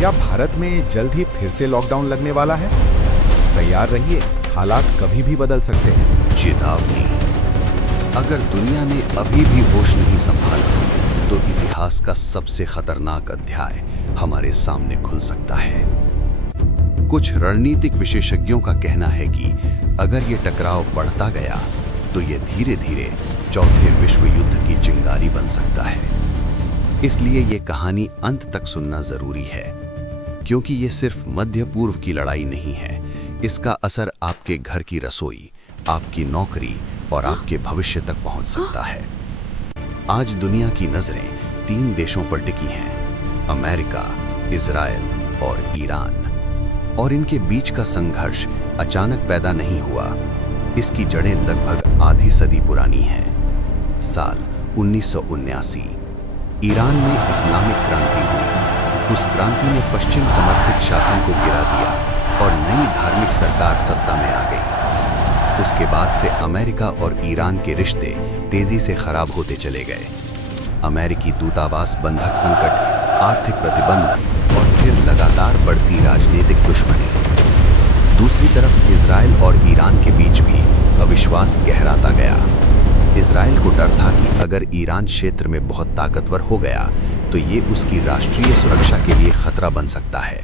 क्या भारत में जल्द ही फिर से लॉकडाउन लगने वाला है? तैयार रहिए, हालात कभी भी बदल सकते हैं। चेतावनी, अगर दुनिया ने अभी भी होश नहीं संभाला तो इतिहास का सबसे खतरनाक अध्याय हमारे सामने खुल सकता है। कुछ रणनीतिक विशेषज्ञों का कहना है कि अगर ये टकराव बढ़ता गया तो ये धीरे धीरे चौथे विश्व युद्ध की चिंगारी बन सकता है। इसलिए ये कहानी अंत तक सुनना जरूरी है, क्योंकि ये सिर्फ मध्य पूर्व की लड़ाई नहीं है। इसका असर आपके घर की रसोई, आपकी नौकरी और आपके भविष्य तक पहुंच सकता है। आज दुनिया की नजरें 3 देशों पर टिकी हैं, अमेरिका, इजराइल और ईरान। और इनके बीच का संघर्ष अचानक पैदा नहीं हुआ। इसकी जड़ें लगभग आधी सदी पुरानी हैं। साल 1979 ईरान में इस्लामिक क्रांति हुई। उस क्रांति ने पश्चिम समर्थित शासन को गिरा दिया और नई धार्मिक सरकार सत्ता में आ गई। उसके बाद से अमेरिका और ईरान के रिश्ते तेजी से खराब होते चले गए। अमेरिकी दूतावास बंधक संकट, आर्थिक प्रतिबंध और फिर लगातार बढ़ती राजनीतिक दुश्मनी। दूसरी तरफ इजराइल और ईरान के बीच भी अविश्वास गहराता गया। इजराइल को डर था कि अगर ईरान क्षेत्र में बहुत ताकतवर हो गया तो ये उसकी राष्ट्रीय सुरक्षा के लिए खतरा बन सकता है।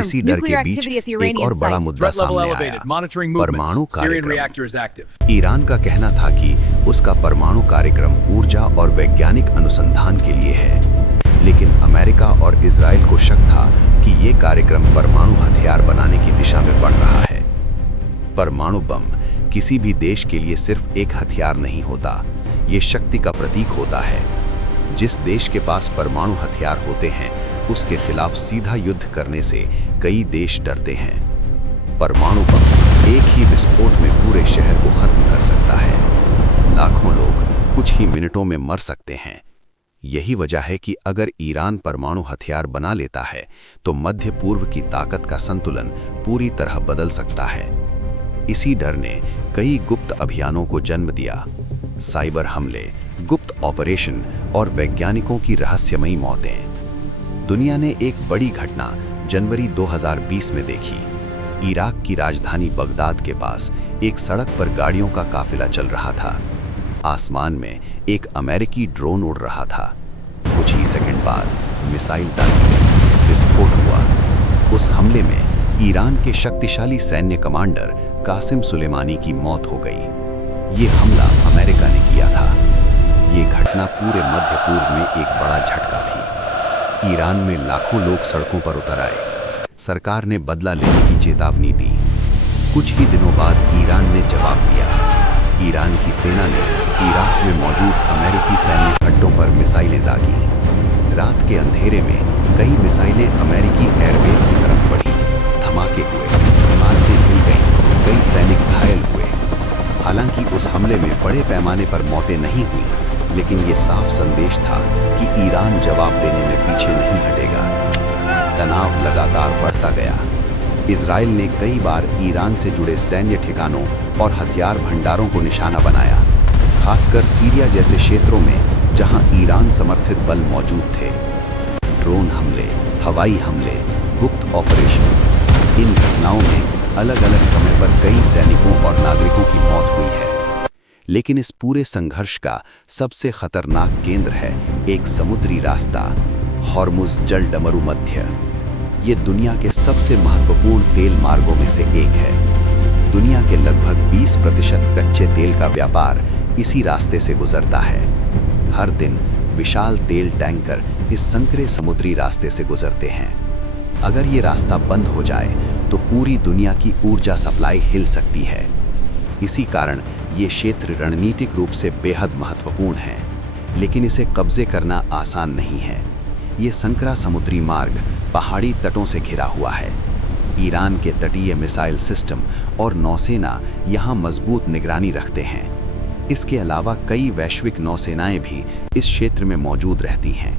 इसी डर के बीच एक और बड़ा मुद्दा सामने आया, परमाणु कार्यक्रम। ईरान का कहना था कि उसका परमाणु कार्यक्रम ऊर्जा और वैज्ञानिक अनुसंधान के लिए है, लेकिन अमेरिका और इजराइल को शक था कि ये कार्यक्रम परमाणु हथियार बनाने की दिशा में बढ़ रहा है। परमाणु बम किसी भी देश के लिए सिर्फ एक हथियार नहीं होता, ये शक्ति का प्रतीक होता है। जिस देश के पास परमाणु हथियार होते हैं उसके खिलाफ सीधा युद्ध करने से कई देश डरते हैं। परमाणु बम एक ही विस्फोट में पूरे शहर को खत्म कर सकता है। लाखों लोग कुछ ही मिनटों में मर सकते हैं। यही वजह है कि अगर ईरान परमाणु हथियार बना लेता है तो मध्य पूर्व की ताकत का संतुलन पूरी तरह बदल सकता है। इसी डर ने कई गुप्त अभियानों को जन्म दिया। साइबर हमले, गुप्त ऑपरेशन और वैज्ञानिकों की रहस्यमयी मौतें। दुनिया ने एक बड़ी घटना जनवरी 2020 में देखी। इराक की राजधानी बगदाद के पास एक सड़क पर गाड़ियों का काफिला चल रहा था। आसमान में एक अमेरिकी ड्रोन उड़ रहा था। कुछ ही सेकंड बाद मिसाइल दागी गई, विस्फोट हुआ। उस हमले में ईरान के शक्तिशाली सैन्य कमांडर कासिम सुलेमानी की मौत हो गई। ये हमला अमेरिका ने किया था। ये घटना पूरे मध्य पूर्व में एक बड़ा झटका थी। ईरान में लाखों लोग सड़कों पर उतर आए। सरकार ने बदला लेने की चेतावनी दी। कुछ ही दिनों बाद ईरान ने जवाब दिया। ईरान की सेना ने इराक में मौजूद अमेरिकी सैन्य अड्डों पर मिसाइलें दागी। रात के अंधेरे में कई मिसाइलें अमेरिकी एयरबेस की तरफ बढ़ी। धमाके हुए, इमारतें हिल गईं, कई सैनिक घायल हुए। हालांकि उस हमले में बड़े पैमाने पर मौतें नहीं हुई, लेकिन ये साफ संदेश था कि ईरान जवाब देने में पीछे नहीं हटेगा। तनाव लगातार बढ़ता गया। इजराइल ने कई बार ईरान से जुड़े सैन्य ठिकानों और हथियार भंडारों को निशाना बनाया, खासकर सीरिया जैसे क्षेत्रों में जहां ईरान समर्थित बल मौजूद थे। ड्रोन हमले, हवाई हमले, गुप्त ऑपरेशन, इन घटनाओं में अलग अलग समय पर कई सैनिकों और नागरिकों की मौत हुई है। लेकिन इस पूरे संघर्ष का सबसे खतरनाक केंद्र है एक समुद्री रास्ता, हॉर्मुज़ जलडमरू मध्य। ये दुनिया के सबसे महत्वपूर्ण तेल मार्गों में से एक है। दुनिया के लगभग 20% कच्चे तेल का व्यापार इसी रास्ते से गुजरता है। हर दिन विशाल तेल टैंकर इस संकरे समुद्री रास्ते से गुजरते हैं। अगर ये रास्ता बंद हो जाए तो पूरी दुनिया की ऊर्जा सप्लाई हिल सकती है। इसी कारण ये क्षेत्र रणनीतिक रूप से बेहद महत्वपूर्ण है, लेकिन इसे कब्जे करना आसान नहीं है। ये संकरा समुद्री मार्ग पहाड़ी तटों से घिरा हुआ है। ईरान के तटीय मिसाइल सिस्टम और नौसेना यहाँ मजबूत निगरानी रखते हैं। इसके अलावा कई वैश्विक नौसेनाएं भी इस क्षेत्र में मौजूद रहती हैं।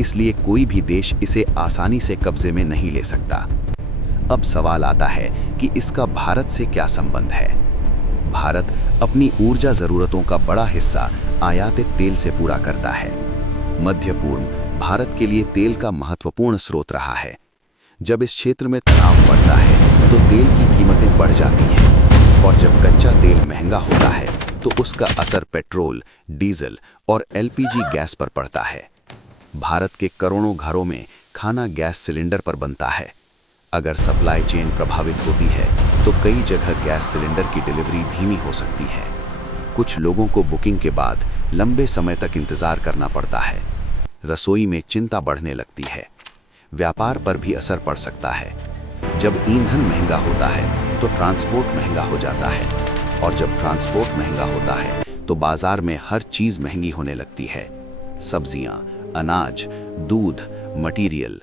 इसलिए कोई भी देश इसे आसानी से कब्जे में नहीं ले सकता। अब सवाल आता है कि इसका भारत से क्या संबंध है। भारत अपनी ऊर्जा जरूरतों का बड़ा हिस्सा आयातित तेल से पूरा करता है। मध्य पूर्व भारत के लिए तेल का महत्वपूर्ण स्रोत रहा है। जब इस क्षेत्र में तनाव बढ़ता है तो तेल की कीमतें बढ़ जाती हैं और जब कच्चा तेल महंगा होता है तो उसका असर पेट्रोल, डीजल और एलपीजी गैस पर पड़ता है। भारत के करोड़ों घरों में खाना गैस सिलेंडर पर बनता है। अगर सप्लाई चेन प्रभावित होती है तो कई जगह गैस सिलेंडर की डिलीवरी धीमी हो सकती है। कुछ लोगों को बुकिंग के बाद लंबे समय तक इंतजार करना पड़ता है। रसोई में चिंता बढ़ने लगती है। व्यापार पर भी असर पड़ सकता है। जब ईंधन महंगा होता है तो ट्रांसपोर्ट महंगा हो जाता है और जब ट्रांसपोर्ट महंगा होता है तो बाजार में हर चीज महंगी होने लगती है। सब्जियां, अनाज, दूध, मटीरियल,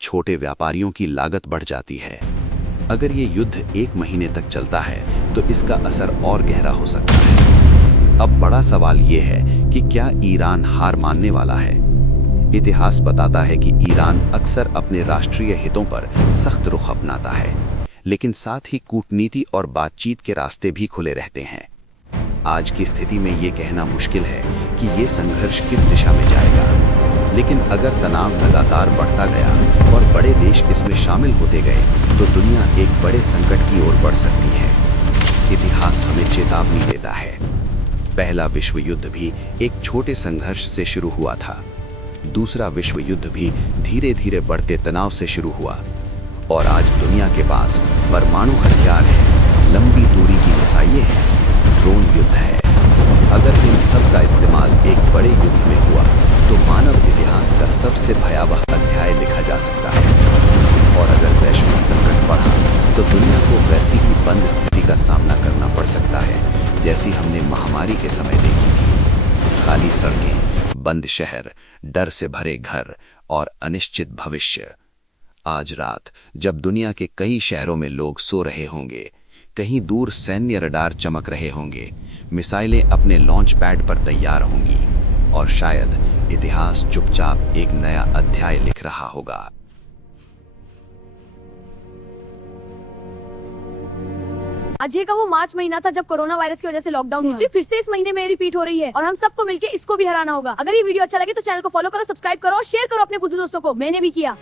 छोटे व्यापारियों की लागत बढ़ जाती है। अगर ये युद्ध 1 महीने तक चलता है तो इसका असर और गहरा हो सकता है। अब बड़ा सवाल ये है कि क्या ईरान हार मानने वाला है? इतिहास बताता है कि ईरान अक्सर अपने राष्ट्रीय हितों पर सख्त रुख अपनाता है, लेकिन साथ ही कूटनीति और बातचीत के रास्ते भी खुले रहते हैं। आज की स्थिति में ये कहना मुश्किल है कि ये संघर्ष किस दिशा में जाएगा, लेकिन अगर तनाव लगातार बढ़ता गया और बड़े देश इसमें शामिल होते गए तो दुनिया एक बड़े संकट की ओर बढ़ सकती है। इतिहास हमें चेतावनी देता है। पहला विश्व युद्ध भी एक छोटे संघर्ष से शुरू हुआ था। दूसरा विश्व युद्ध भी धीरे धीरे बढ़ते तनाव से शुरू हुआ और आज दुनिया के पास परमाणु हथियार है, लंबी दूरी की मिसाइलें हैं, ड्रोन युद्ध है। अगर इन सब का इस्तेमाल एक बड़े युद्ध में हुआ तो मानव इतिहास का सबसे भयावह अध्याय लिखा जा सकता है। और अगर वैश्विक संकट बढ़ा तो दुनिया को वैसी ही बंद स्थिति का सामना करना पड़ सकता है जैसी हमने महामारी के समय देखी थी। खाली सड़कें, बंद शहर, डर से भरे घर और अनिश्चित भविष्य। आज रात जब दुनिया के कई शहरों में लोग सो रहे होंगे, कहीं दूर सैन्य रडार चमक रहे होंगे, मिसाइलें अपने लॉन्च पैड पर तैयार होंगी और शायद इतिहास चुपचाप एक नया अध्याय लिख रहा होगा। अजय का वो मार्च महीना था जब कोरोना वायरस की वजह से लॉकडाउन हिस्ट्री फिर से इस महीने में रिपीट हो रही है और हम सबको मिलके इसको भी हराना होगा। अगर ये वीडियो अच्छा लगे तो चैनल को फॉलो करो, सब्सक्राइब करो और शेयर करो अपने बुद्धू दोस्तों को। मैंने भी किया।